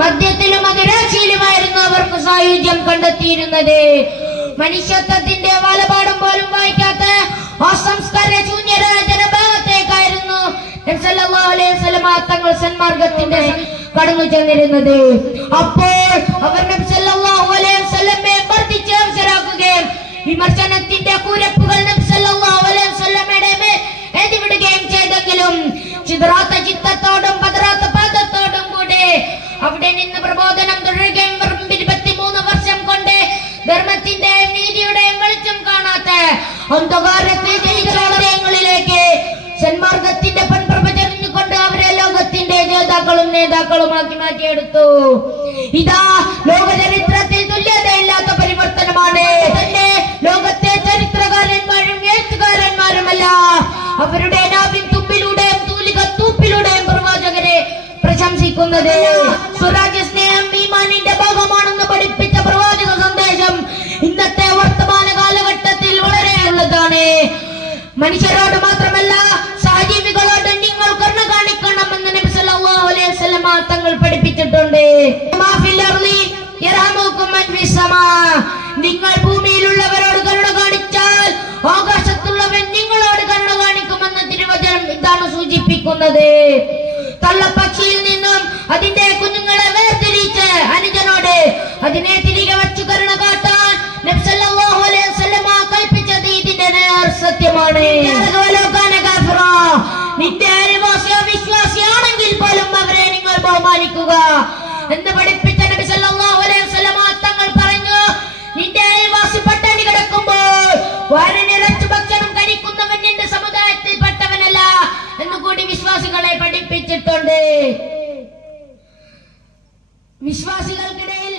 മദ്യത്തിലും മധുരാശിയിലുമായിരുന്നു അവർക്ക് സായുജ്യം കണ്ടെത്തിയിരുന്നത്. മനുഷ്യത്വത്തിന്റെ വലപാടും പോലും വായിക്കാത്ത അസംസ്കാര ശൂന്യരായ ജനഭാഗത്തേക്കായിരുന്നു തങ്ങൾ സന്മാർഗത്തിന്റെ കടന്നു ചെന്നിരുന്നത്. അപ്പോൾ അവർ വർദ്ധിച്ചവസരാക്കുകയും വിമർശനത്തിന്റെ കൂരപ്പുകൾ എതിവിടുകയും ചെയ്തെങ്കിലും ചിതറാത്ത ചിത്തത്തോടും പതറാത്ത പാദത്തോടും കൂടെ അവിടെ നിന്ന് പ്രബോധനം തുടരുകയും 23 വർഷം കൊണ്ട് ധർമ്മത്തിന്റെയും നീതിയുടെയും വെളിച്ചം കാണാത്ത അന്ധകാരങ്ങളിലേക്ക് സന്മാർഗത്തിന്റെ പെൺപ്രഭ ചെറിഞ്ഞുകൊണ്ട് അവരെ ലോകത്തിന്റെ ജേതാക്കളും നേതാക്കളുമാക്കി മാറ്റിയെടുത്തു. ഇതാ ലോക ചരിത്രത്തിൽ തുല്യതയില്ലാത്ത പരിവർത്തനമാണ്. തന്നെ ലോകത്തെ ചരിത്രകാരന്മാരും എഴുത്തുകാരന്മാരുമല്ല അവരുടെ നാവിൻ തുമ്പിലൂടെയും തൂലിക തൂപ്പിലൂടെയും പ്രവാചകരെ പ്രശംസിക്കുന്നത്. സ്വരാജ്യ സ്നേഹം ഈമാനിന്റെ ഭാഗമാണെന്ന് പഠിപ്പിച്ച പ്രവാചക സന്ദേശം ഇന്നത്തെ വർത്തമാന കാലഘട്ടത്തിൽ വളരെയുള്ളതാണ്. മനുഷ്യരോട് മാത്രമല്ല സഹജീവികളോട് നിങ്ങൾ കരുണ കാണിക്കണമെന്ന് നബി സല്ലല്ലാഹു അലൈഹി വസല്ലം തങ്ങൾ പഠിപ്പിച്ചിട്ടുണ്ട്. നിങ്ങൾ ഭൂമിയിലുള്ളവരോട് കരുണ കാണിച്ചാൽ ആകാശത്തുള്ളവൻ നിങ്ങളോട് കരുണ കാണിക്കുമെന്ന് തിരുവചനം ഇതാണ് സൂചിപ്പിക്കുന്നത്. തള്ളപ്പക്ഷിയിൽ നിന്നും അതിന്റെ കുഞ്ഞുങ്ങളെ വേർതിരിച്ച് അനുജനോട് അതിനെ തിരികെ വച്ചു കരുണ കാട്ടാൻ നബി സല്ലല്ലാഹു അലൈഹി വസല്ലം കൽപ്പിച്ചത് ഇതിന്റെ സത്യമാണ്. നിന്റെ അയൽവാസിയോ വിശ്വാസിയാണെങ്കിൽ പോലും അവരെ നിങ്ങൾ ബഹുമാനിക്കുക എന്ന് പഠിപ്പിച്ച നബി സല്ലല്ലാഹു അലൈഹി വസല്ലം തങ്ങൾ പറഞ്ഞു. നിന്റെ അയൽവാസി പട്ടിണി കിടക്കുമ്പോൾ വയറിനിറച്ച് ഭക്ഷണം കഴിക്കുന്നവൻ നിന്റെ സമുദായത്തിൽപ്പെട്ടവനല്ല എന്നുകൂടി വിശ്വാസികളെ പഠിപ്പിച്ചിട്ടുണ്ട്. വിശ്വാസികൾക്കിടയിൽ